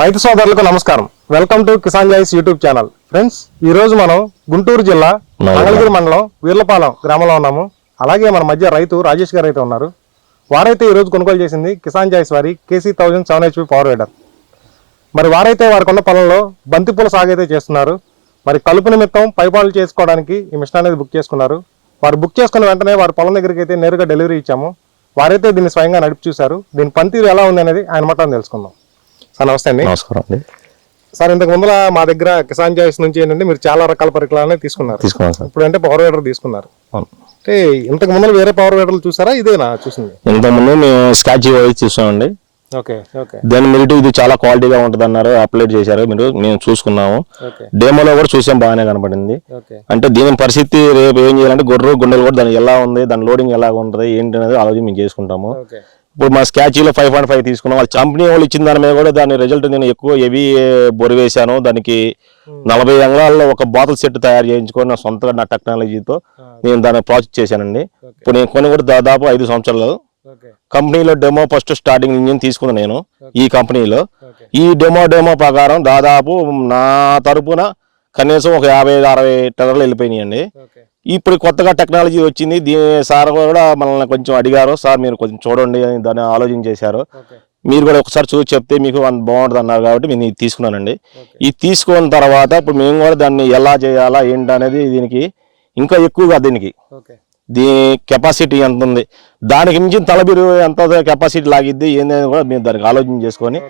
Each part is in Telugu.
రైతు సోదరులకు నమస్కారం. Welcome to Kisan Joys YouTube channel friends ఈ రోజు మనం గుంటూరు జిల్లా మంగళగిరి మండలం వీర్లపాలెం గ్రామంలో ఉన్నాము. అలాగే మన మధ్య రైతు రాజేష్ గారు అయితే ఉన్నారు. వారైతే ఈ రోజు కొనుగోలు చేసింది కిసాన్ జాయిస్ వారి KC thousand seven HP power rider మరి వారైతే వారికున్న పొలంలో బంతిపూల సాగు అయితే చేస్తున్నారు. మరి కలుపు నిమిత్తం పైపాలు చేసుకోవడానికి ఈ మిషన్ అనేది బుక్ చేసుకున్నారు. వారు బుక్ చేసుకున్న వెంటనే వారి పొలం దగ్గరికి అయితే నేరుగా డెలివరీ ఇచ్చాము. వారైతే దీన్ని స్వయంగా నడిపి చూశారు. దీని పనితీరు ఎలా ఉంది అనేది ఆయన మాట తెలుసుకుందాం. సార్ నమస్తే అండి. నమస్కారం అండి. సార్ ఇంతకు ముందర మా దగ్గర కిసాన్ జాయిస్ నుంచి ఏంటంటే మీరు చాలా రకాల పరికరాలని తీసుకున్నారు. తీసుకున్నాను సార్. ఇప్పుడు అంటే పవర్ రైడర్ తీసుకున్నారు అంటే ఇంతకు ముందర వేరే పవర్ రైడర్లు చూసారా? ఇదేనా చూసింది? ఇంతకుముందు మేము స్కాచ్ వైజ్ చూసామండి. Okay okay. దాని మెరిట్ ఇది చాలా క్వాలిటీగా ఉంటుంది అన్నారు అప్లోడ్ చేశారు. మీరు మేము చూసుకున్నాము. డేమోలో కూడా చూసాం బాగానే కనపడింది. అంటే దీని పరిస్థితి రేపు ఏం చేయాలంటే గొర్రెలు గుండెలు కూడా దాని ఎలా ఉంది దాని లోడింగ్ ఎలా ఉంటుంది ఏంటి అనేది ఆలోచన మేము చేసుకుంటాము. ఇప్పుడు మా స్కాచీలో ఫైవ్ పాయింట్ ఫైవ్ తీసుకున్నాం. వాళ్ళ కంపెనీ వాళ్ళు ఇచ్చిన దాని మీద కూడా దాని రిజల్ట్ నేను ఎక్కువ హెవీ బొరి వేశాను. దానికి నలభై అంగాల్లో ఒక బాటిల్ సెట్ తయారు చేయించుకొని నా సొంతగా నా టెక్నాలజీతో నేను దాన్ని ప్రాజెక్ట్ చేశానండి. ఇప్పుడు నేను కొని కూడా దాదాపు ఐదు సంవత్సరాలు కంపెనీలో డెమో ఫస్ట్ స్టార్టింగ్ ఇంజిన్ తీసుకున్నాను నేను ఈ కంపెనీలో. ఈ డెమో డెమో ప్రకారం దాదాపు నా తరపున కనీసం ఒక యాభై అరవై టర్లు వెళ్ళిపోయినాయండి. ఇప్పుడు కొత్తగా టెక్నాలజీ వచ్చింది. దీని సార్ కూడా మనల్ని కొంచెం అడిగారు. సార్ మీరు కొంచెం చూడండి అని దాన్ని ఆలోచన చేశారు. మీరు కూడా ఒకసారి చూసి చెప్తే మీకు అంత బాగుంటుంది అన్నారు కాబట్టి నేను ఇది తీసుకున్నానండి. ఇది తీసుకున్న తర్వాత ఇప్పుడు మేము కూడా దాన్ని ఎలా చేయాలా ఏంటి అనేది దీనికి ఇంకా ఎక్కువగా దీనికి దీని కెపాసిటీ ఎంత ఉంది. దానికి మించి తలబిరు ఎంత కెపాసిటీ లాగిద్ది ఏంది కూడా మేము దానికి ఆలోచన చేసుకొని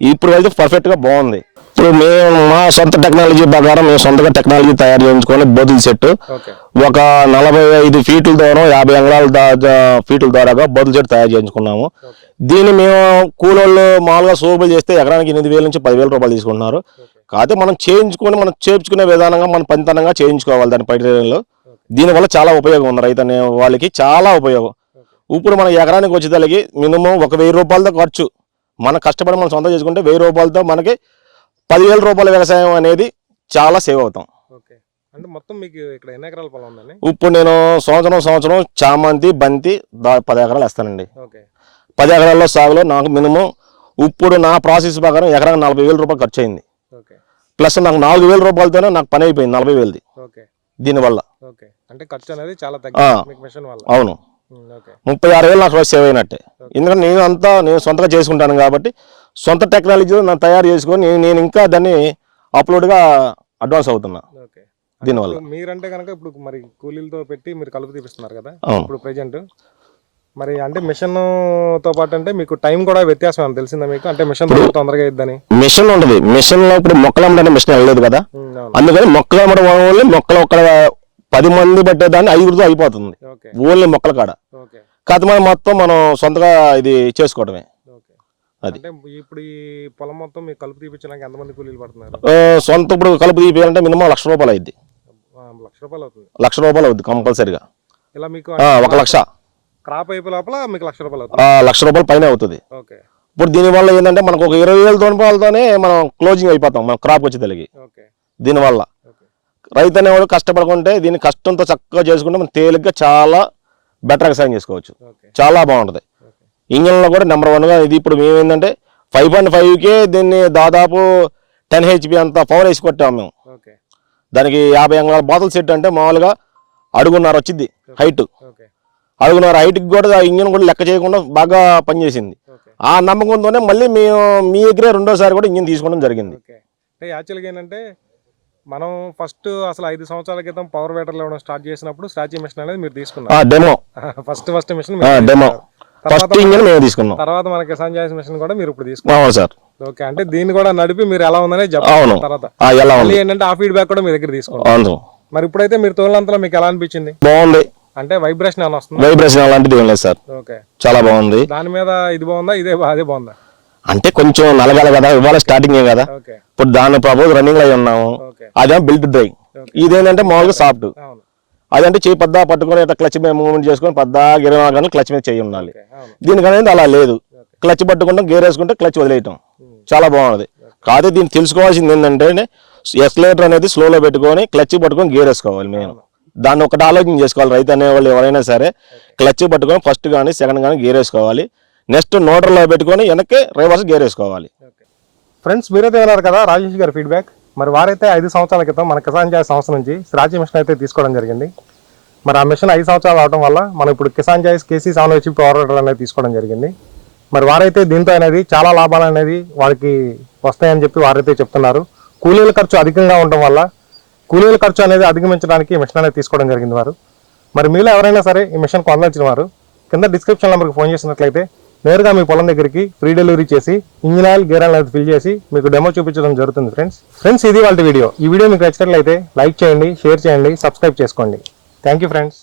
ఇప్పుడు అయితే పర్ఫెక్ట్గా బాగుంది. ఇప్పుడు మేము మా సొంత టెక్నాలజీ ప్రకారం మేము సొంతగా టెక్నాలజీ తయారు చేయించుకొని బోతుల సెట్ ఓకే. ఒక నలభై ఐదు ఫీట్ల దూరం యాభై అంగుళాల ఫీట్ల ద్వారాగా బోతుల సెట్ తయారు చేయించుకున్నాము. దీన్ని మేము కూలోళ్ళు మామూలుగా సోపులు చేస్తే ఎకరానికి ఎనిమిది వేల నుంచి పదివేల రూపాయలు తీసుకుంటున్నారు. కాకపోతే మనం చేయించుకొని మనం చేర్చుకునే విధానంగా మనం పనితనంగా చేయించుకోవాలి దాని పైన దీనివల్ల చాలా ఉపయోగం ఉంది రైతు అనే వాళ్ళకి చాలా ఉపయోగం. ఇప్పుడు మన ఎకరానికి వచ్చేదానికి మినిమం ఒక వెయ్యి రూపాయలతో ఖర్చు. మనం కష్టపడి మనం సొంతం చేసుకుంటే వెయ్యి రూపాయలతో మనకి పదివేల రూపాయల వ్యవసాయం అనేది చాలా సేవ్ అవుతాం. ఓకే. అంటే మొత్తం మీకు ఇక్కడ ఎన్ని ఎకరాల పొలం ఉందండి? ఇప్పుడు నేను సంవత్సరం సంవత్సరం చామంతి బంతి పది ఎకరాలు వేస్తానండి. పది ఎకరాల్లో సాగులో నాకు మినిమం ఇప్పుడు నా ప్రాసెస్ ప్రకారం ఎకరానికి నలభై వేల రూపాయలు ఖర్చు అయింది ప్లస్ నాకు నాలుగు వేల రూపాయలతోనే నాకు పని అయిపోయింది నలభై వేలది. దీనివల్ల అంటే ఖర్చు అనేది చాలా. తగ్గింది అవును. ముప్పై ఆరు వేలు నాకు సేవ్ అయినట్టే. ఎందుకంటే నేను అంతా నేను సొంతగా చేసుకుంటాను కాబట్టి సొంత టెక్నాలజీ నేను తయారు చేసుకొని నేను- ఇంకా దాన్ని అప్లోడ్గా అడ్వాన్స్ అవుతున్నా. ఓకే. దీనివల్ల. మీరంటే కనుక ఇప్పుడు మరి కూలీలతో పెట్టి మీరు కలుపు తీపిస్తున్నారు కదా? ఇప్పుడు ప్రెజెంట్ మరి అంటే మిషన్తో పాటు అంటే మీకు టైం కూడా వ్యత్యాసం అని తెలిసిందా మీకు? అంటే మిషన్ తొందరగా ఇద్దని. మిషన్ ఉంటుంది మిషన్లో ఇప్పుడు మొక్కలు అమ్మడానికి మిషన్ వెళ్ళలేదు కదా? అందుకని మొక్కలు అమ్మడం వల్ల మొక్కలు ఒక్కడ పది మంది పట్టేదాన్ని ఐదుగురితో అయిపోతుంది. ఓన్లీ మొక్కల కాడ. ఓకే కాకపోతే మనం మొత్తం మనం సొంతగా ఇది చేసుకోవడమే. ఓకే. అది. ఇప్పుడు ఈ పొలం మొత్తం మీకు కలుపు తీపించడానికి ఎంతమంది కూలీలు పడుతున్నారు? సొంత ఇప్పుడు కలుపు తీపియాలంటే మినిమం లక్ష రూపాయలు అయింది లక్ష రూపాయలు అవుతుంది. లక్ష రూపాయలు అవుద్ది కంపల్సరీగా. ఇలా మీకు ఒక లక్ష. క్రాప్ అయిపోయి లోపల మీకు లక్ష రూపాయలు అవుతుంది. లక్ష రూపాయలు పైన అవుతుంది. ఓకే. ఇప్పుడు దీనివల్ల ఏంటంటే మనకు ఒక ఇరవై వేల రూపాయలతోనే మనం క్లోజింగ్ అయిపోతాం మన క్రాప్ వచ్చి తెలిగి. ఓకే. దీనివల్ల రైతు అనేవాడు కష్టపడకుంటే దీన్ని కష్టంతో చక్కగా చేసుకుంటే మనం తేలిగ్గా చాలా బెటర్గా సాయం చేసుకోవచ్చు. చాలా బాగుంటుంది. ఇంజన్లో కూడా నెంబర్ వన్గా ఇది ఇప్పుడు మేము ఏంటంటే ఫైవ్ పాయింట్ ఫైవ్కే దీన్ని దాదాపు టెన్ హెచ్పి అంత పవర్ వేసి కొట్టాము మేము. దానికి యాభై అంగుళాల బాటిల్ సెట్ అంటే మామూలుగా అడుగున్నర వచ్చింది హైట్ అడుగున్నర హైట్కి కూడా ఇంజన్ కూడా లెక్క చేయకుండా బాగా పనిచేసింది. ఆ నమ్మకంతోనే మళ్ళీ మేము మీ దగ్గరే రెండోసారి కూడా ఇంజిన్ తీసుకోవడం జరిగింది. యాక్చువల్గా ఏంటంటే మనం ఫస్ట్ అసలు ఐదు సంవత్సరాల క్రితం పవర్ వేటర్లు ఇవ్వడం స్టార్ట్ చేసినప్పుడు స్టాచ్యూ మిషన్ అనేది మీరు ఆ తీసుకున్నారు demo first first machine demo తర్వాత ఫస్ట్ ఇంజిన్ మేము తీసుకున్నాం. తర్వాత మన కిసాన్ జాయిస్ మిషన్ కూడా మీరు ఇప్పుడు తీసుకున్నారు. సార్. ఓకే అంటే దీన్ని కూడా నడిపి మీరు ఎలా ఉందనే. చెప్పాలి తర్వాత. ఎలా ఉంది? ఏంటంటే ఆ ఫీడ్బ్యాక్ కూడా మీ దగ్గర తీసుకున్నారు అవును. మరి ఇప్పుడైతే మీరు తోలినంతలో మీకు ఎలా అనిపించింది? బాగుంది. అంటే వైబ్రేషన్ ఏమైనా వస్తుందా? వైబ్రేషన్ అలాంటిది ఏం లేదు సార్. ఓకే చాలా బాగుంది. దాని మీద ఇది బాగుందా? ఇదే అదే బాగుందా? అంటే కొంచెం నలగాలి కదా ఇవాళ స్టార్టింగ్ కదా. ఇప్పుడు దాని ప్రపోజ్ రన్నింగ్లో అయి ఉన్నాము. అదేమో బిల్ట్ డ్రై ఇదేంటంటే మామూలుగా సాఫ్ట్ అదంటే చేయి పద్దా పట్టుకొని ఇట్లా క్లచ్ మీద మూవ్మెంట్ చేసుకొని పద్దా గిరవా కానీ క్లచ్ మీద చేయి ఉండాలి. ఓకే అవును. దీనికి అనేది అలా లేదు. క్లచ్ పట్టుకుంటాం గేర్ వేసుకుంటే క్లచ్ వదిలేయటం. చాలా బాగుంది. కాదు దీన్ని తెలుసుకోవాల్సింది ఏంటంటే ఎక్సలేటర్ అనేది స్లోలో పెట్టుకొని క్లచ్ పట్టుకొని గేర్ వేసుకోవాలి మేము దాన్ని ఒకటి ఆలోచన చేసుకోవాలి. రైతు అనేవాళ్ళు ఎవరైనా సరే క్లచ్ పట్టుకొని ఫస్ట్ కానీ సెకండ్ కానీ గేర్ వేసుకోవాలి. నెక్స్ట్ నోటర్లో పెట్టుకొని వెనక్కి రివర్స్ గేర్ వేసుకోవాలి. ఫ్రెండ్స్ మీరైతే విన్నారు కదా రాజేష్ గారి ఫీడ్బ్యాక్ మరి వారైతే ఐదు సంవత్సరాల క్రితం మన కిసాన్ జాయ్ సంస్థ నుంచి స్రాచి మిషన్ అయితే తీసుకోవడం జరిగింది. మరి ఆ మిషన్ ఐదు సంవత్సరాలు అవడం వల్ల మనం ఇప్పుడు కిసాన్ జాయ్స్ కేసీ సెవెన్ వచ్చి పవర్ అనేది తీసుకోవడం జరిగింది. మరి వారైతే దీంతో అనేది చాలా లాభాలు అనేది వారికి వస్తాయని చెప్పి వారైతే చెప్తున్నారు. కూలీల ఖర్చు అధికంగా ఉండటం వల్ల కూలీల ఖర్చు అనేది అధిగమించడానికి మిషన్ అనేది తీసుకోవడం జరిగింది వారు. మరి మీలో ఎవరైనా సరే ఈ మిషన్ కొనదలిచిన వారు కింద డిస్క్రిప్షన్ నెంబర్కి ఫోన్ చేసినట్లయితే నేరుగా మీ పొలం దగ్గరికి ఫ్రీ డెలివరీ చేసి ఇంజిన్ ఆయిల్ గేర్ ఆయిల్ అనేది ఫిల్ చేసి మీకు డెమో చూపించడం జరుగుతుంది ఫ్రెండ్స్ ఫ్రెండ్స్ ఇది వాళ్ళ వీడియో. ఈ వీడియో మీకు నచ్చినట్లయితే లైక్ చేయండి షేర్ చేయండి సబ్స్క్రైబ్ చేసుకోండి. Thank you friends